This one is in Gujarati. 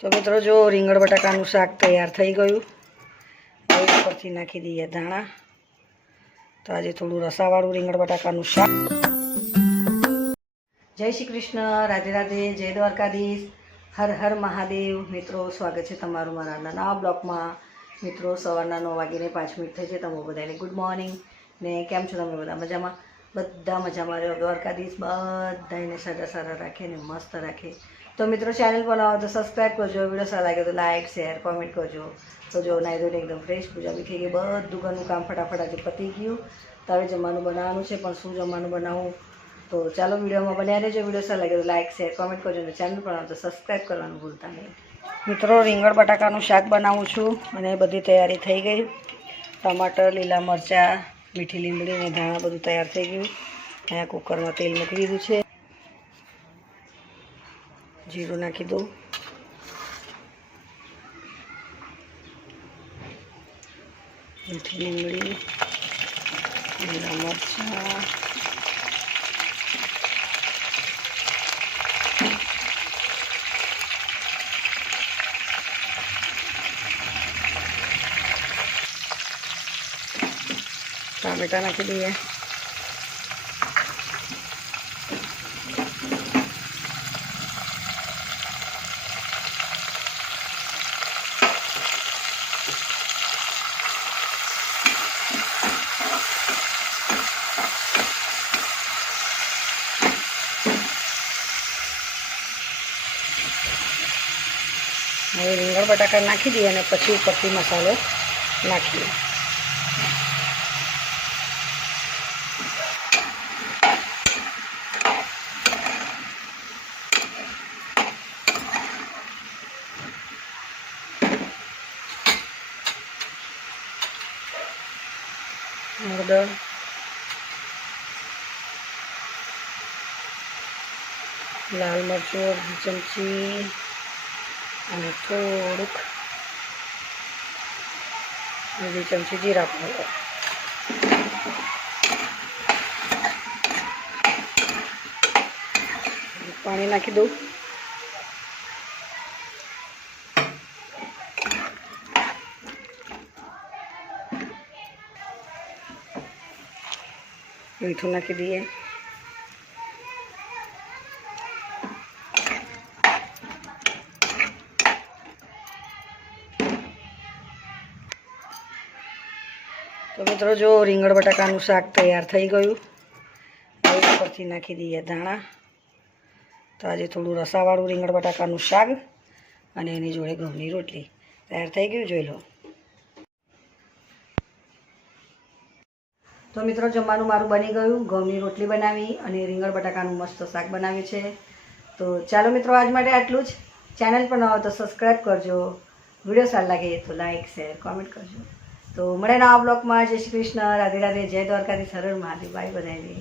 તો મિત્રો જો રીંગણ બટાકાનું શાક તૈયાર થઈ ગયું. હવે ઉપરથી નાખી દઈએ ધાણા. તો આજે થોડું રસાવાળું રીંગણ બટાકાનું શાક. જય શ્રી કૃષ્ણ, રાધે રાધે, જય દ્વારકાધીશ, હર હર મહાદેવ. મિત્રો સ્વાગત છે તમારું મારા નવા બ્લોગમાં. મિત્રો સવારના 9:05 થઈ છે. તમે બધાને ગુડ મોર્નિંગ ને કેમ છો તમે બધા? મજામાં? બધા મજામાં રહ્યો. દ્વારકાધીશ બધાને સારા સારા રાખે ને મસ્ત રાખે. તો મિત્રો ચેનલ પર આવો તો સબસ્ક્રાઈબ કરજો. વિડીયો સારા લાગે તો લાઇક શેર કોમેન્ટ કરજો. તો જો નાઈ ધોઈને એકદમ ફ્રેશ પૂજા બી થઈ ગઈ. બધું ઘરનું કામ ફટાફટ આજે પતી ગયું. તો હવે જમવાનું બનાવવાનું છે, પણ શું જમવાનું બનાવવું તો ચાલો વિડીયોમાં બન્યા રહેજો. વિડીયો સારા લાગે તો લાઇક શેર કોમેન્ટ કરજો અને ચેનલ પર આવો તો સબસ્ક્રાઈબ કરવાનું ભૂલતા નહીં. મિત્રો રીંગણ બટાકાનું શાક બનાવું છું અને બધી તૈયારી થઈ ગઈ. ટમાટર, લીલા મરચાં, મીઠી લીમડી ને ધાણા બધું તૈયાર થઈ ગયું. અહીંયા કુકરમાં તેલ મૂકી દીધું છે. જીરું નાખી દઉં. મીઠી લીમડી, લીલા મરચાં, ટામેટા નાખી દઈએ. હવે રીંગણ બટાકા નાખી દઈએ અને પછી ઉપરથી મસાલો નાખીએ. હળદર, લાલ મરચું અડધી ચમચી અને થોડુંક અડધી ચમચી જીરા પાવડર. પાણી નાખી દઉં. મીઠું નાખી દઈએ. તો મિત્રો જો રીંગણ બટાકાનું શાક તૈયાર થઈ ગયું. હવે ઉપરથી નાખી દઈએ ધાણા. તો આજે થોડું રસાવાળું રીંગણ બટાકાનું શાક અને એની જોડે ઘઉંની રોટલી તૈયાર થઈ ગયું. જોઈ લો. તો મિત્રો જમવાનું મારું બની ગયું. ઘઉંની રોટલી બનાવી અને રીંગણ બટાકાનું મસ્ત શાક બનાવ્યું છે. તો ચાલો મિત્રો આજ માટે આટલું જ. ચેનલ પર ન હોય તો સબસ્ક્રાઈબ કરજો. વિડીયો સારો લાગે તો લાઇક શેર કોમેન્ટ કરજો. તો મળે નવા બ્લોગમાં. જય શ્રી કૃષ્ણ, રાધે રાધે, જય દ્વારકાધીશ, હર હર મહાદેવ. બાય બધાને.